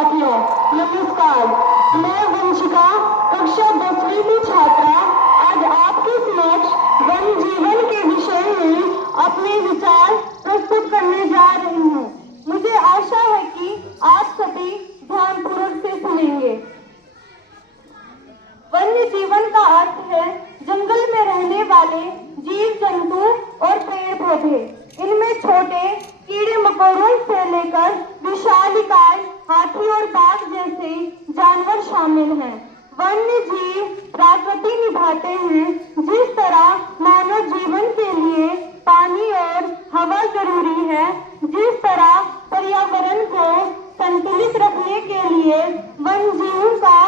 साथियों, नमस्कार। मैं वंशिका, कक्षा 10वीं की छात्रा, आज आपके समक्ष वन जीवन के विषय में अपने विचार प्रस्तुत करने जा रही हूँ। मुझे आशा है कि आप सभी ध्यानपूर्वक से सुनेंगे। वन्य जीवन का अर्थ है जंगल में रहने वाले जीव जंतु और पेड़ पौधे। इनमें छोटे कीड़े मकोड़ों से लेकर विशालकाय हाथी और बाघ जैसे जानवर शामिल हैं। वन्य जीव प्रकृति निभाते हैं। जिस तरह मानव जीवन के लिए पानी और हवा जरूरी है, जिस तरह पर्यावरण को संतुलित रखने के लिए वन्य जीवों का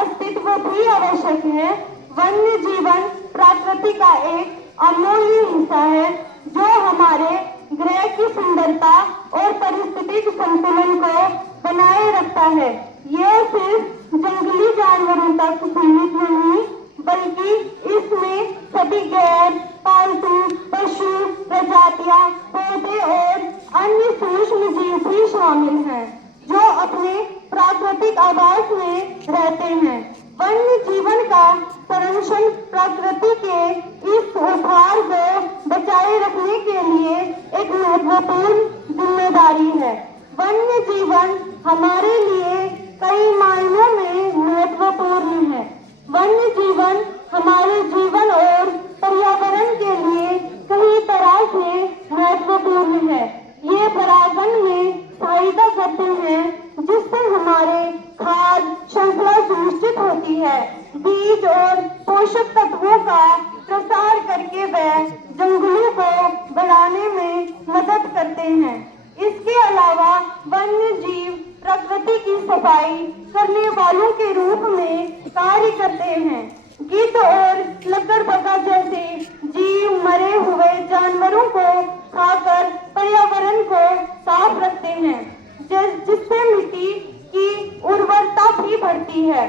अस्तित्व भी आवश्यक है। वन्य जीवन प्रकृति का एक अमूल्य हिस्सा है जो हमारे ग्रह की सुंदरता और पारिस्थितिक संतुलन को बनाए रखता है। यह सिर्फ जंगली जानवरों तक सीमित नहीं, बल्कि इसमें सभी गैर पालतू पशु प्रजातियां, पौधे और अन्य सूक्ष्म जीव भी शामिल हैं जो अपने प्राकृतिक आवास में रहते हैं। वन्य जीवन का संरक्षण प्रकृति के इस उपहार को बचाए रखने के लिए एक महत्वपूर्ण जिम्मेदारी है। वन्य जीवन हमारे लिए कई मायनों में महत्वपूर्ण है। वन्य जीवन हमारे जीवन और पर्यावरण के लिए कई तरह से महत्वपूर्ण है। ये परागण में सहायता करते हैं, जिससे हमारे खाद्य श्रृंखला सुनिश्चित होती है। बीज और पोषक तत्वों का प्रसार करके वे जंगलों को बढ़ाने में मदद करते हैं। इसके अलावा वन्य जीव प्रकृति की सफाई करने वालों के रूप में कार्य करते हैं। गिद्ध और लकड़बग्गा जैसे जीव मरे हुए जानवरों को खाकर पर्यावरण को साफ रखते हैं, जिससे मिट्टी की उर्वरता भी बढ़ती है।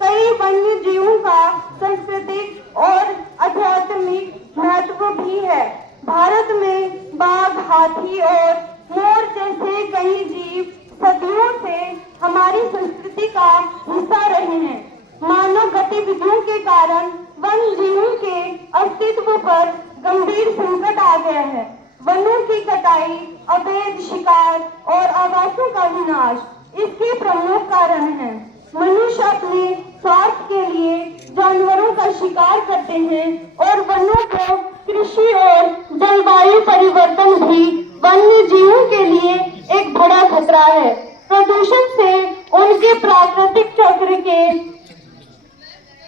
कई वन्य जीवों का सांस्कृतिक और आध्यात्मिक महत्व भी है। भारत में बाघ, हाथी और मोर जैसे कई जीव सदियों से हमारी संस्कृति का हिस्सा रहे हैं। मानव गतिविधियों के कारण वन्य जीवों के अस्तित्व पर गंभीर संकट आ गया है। वनों की कटाई, अवैध शिकार और आवासों का विनाश इसके प्रमुख कारण हैं। मनुष्य अपने स्वार्थ के लिए जानवरों का शिकार करते हैं और वनों को कृषि और जलवायु परिवर्तन भी वन्य जीवों के लिए एक बड़ा खतरा है। प्रदूषण से उनके प्राकृतिक चक्र के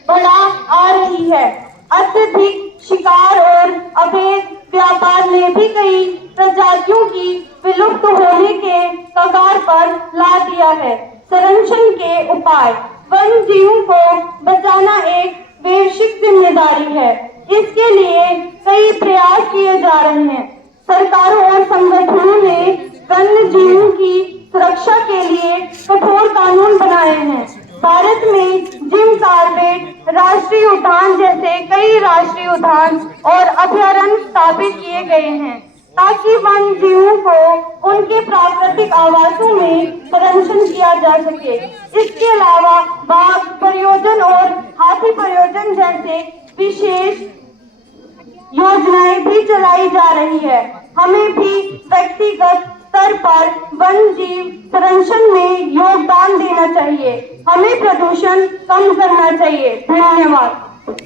बढ़ा आ रही है। अत्यधिक शिकार और अवैध व्यापार ने भी कई प्रजातियों की विलुप्त होने के कगार पर ला दिया है। संरक्षण के उपाय: वन्य जीवों को बचाना एक वैश्विक जिम्मेदारी है। इसके लिए कई प्रयास किए जा रहे हैं। सरकारों और संगठनों ने वन्य जीवों की सुरक्षा के लिए कठोर कानून बनाए हैं। भारत में जिम कॉर्बेट राष्ट्रीय उद्यान जैसे कई राष्ट्रीय उद्यान और अभयारण्य स्थापित किए गए हैं, ताकि वन्य जीवों को उनके प्राकृतिक आवासों में संरक्षण किया जा सके। इसके अलावा बाघ परियोजना और हाथी परियोजना जैसे विशेष योजनाएं भी चलाई जा रही है। हमें भी व्यक्तिगत स्तर पर वन्य जीव संरक्षण में योगदान देना चाहिए। हमें प्रदूषण कम करना चाहिए। धन्यवाद।